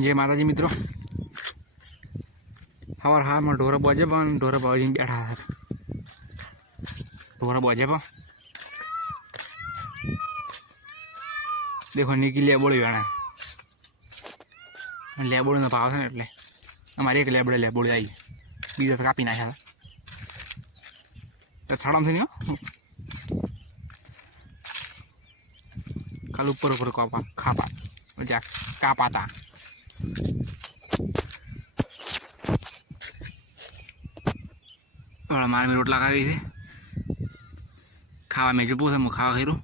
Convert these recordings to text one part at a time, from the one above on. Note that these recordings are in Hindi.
जय माताजी मित्रों। हवार हार में ढोरा बजे पण ढोरा बाजी बैठा है। ढोरा बजे पण देखो निकी लेबोड़ी वेणा लेबोड़ी भाव है એટલે અમારી એક લેબોડી આવી બીજા તો કાપી નાખ્યા તો થડામથી નહીં ખાલી ઉપર ઉપર કાપા ખાપા જ્યાં કાપાતા मार में रोटला कर रही है खावा में जो पूछा मैं खावा खीरू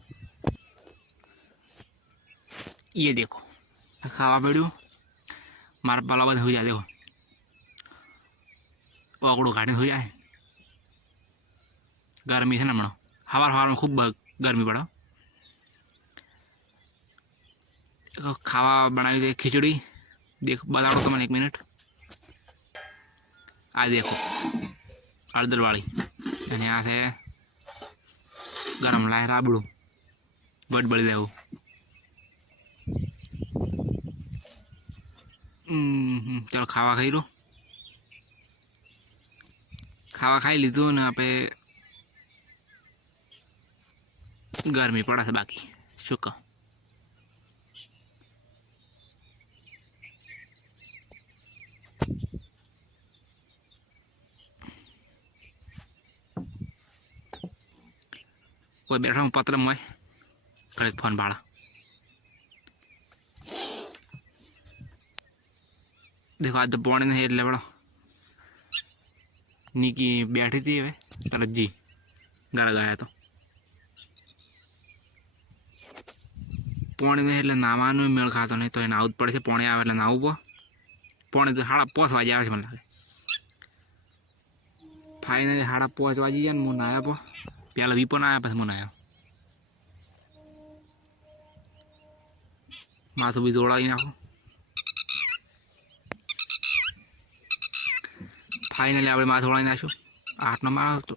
ये देखो खावा पड़ू मार पाला बंद हो जाए। देखो ओकड़ो घाटे हो जाए गर्मी है ना मनो हवार हवार में खूब गर्मी पड़ो। खावा बनाई दे खिचड़ी देखो बता दो तुम एक मिनट आ देखो हळदर वाली અને આ છે ગરમ લાય રાબડું બળબળી દેવું। ચલો ખાવા ખાઈ લો ખાવા ખાઈ લીધું ને આપણે ગરમી પડે છે બાકી શું કહું। कोई बैठा हूँ पत्र में करे फोन बाड़ा देखो आज तो पौने नहीं એટલે बड़ा निकी बैठी थी वे तरत जी घर गया तो पौने नहीं એટલે નાવાનું મેળ ખાતો નહીં તો એને આવું જ પડશે। પોણે આવે એટલે નાવું પો પોણે તો 5:30 વાગે આવે છે મને લાગે। फाइनली 5:30 વાગી ગયા ને હું નાયા પો पहला वीपो ना आया पस मुन आया माथु भी दौड़ा नाखो। फाइनली आप माथु दौड़ा नाखो 8 नो मारो तो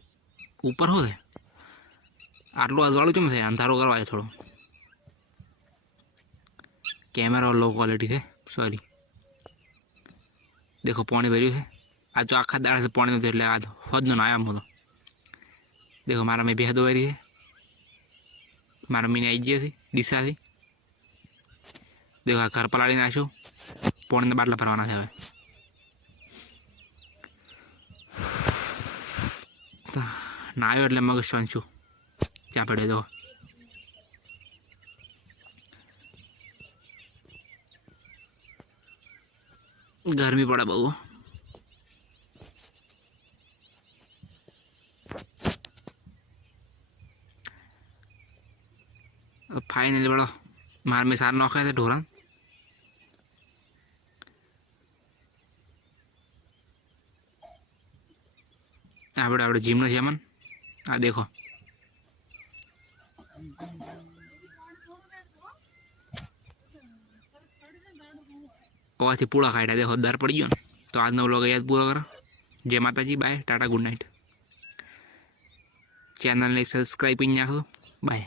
ऊपर हो आटलू अजवाड़ू चम थे अंधारो करवा थोड़ो कैमरा लो क्वालिटी है सॉरी। देखो पानी भर्यू है आज तो आखा दाड़ा से पानी नहीं आज हद नो आया मुझे। देखो मारा में बेहद वारी है मारा मीने आई गई थी दिशा थी। देखो घर पलाड़ी नाशो पौने बाटला भरवाना थे। तो नायो એટલે મગજ શાંચું ચા પડે। देखो गर्मी पड़ा बहु फाइनली बड़ो मार में सार नौका थे ढोरा आपड़े आपड़े जीम नो मन आ देखो पूरा काटा देखो दर पड़ गयो। तो आज नो व्लॉग याद पूरा करो। जय माताजी bye tata good night. Channel ने सब्सक्राइब कर नाखो बाय।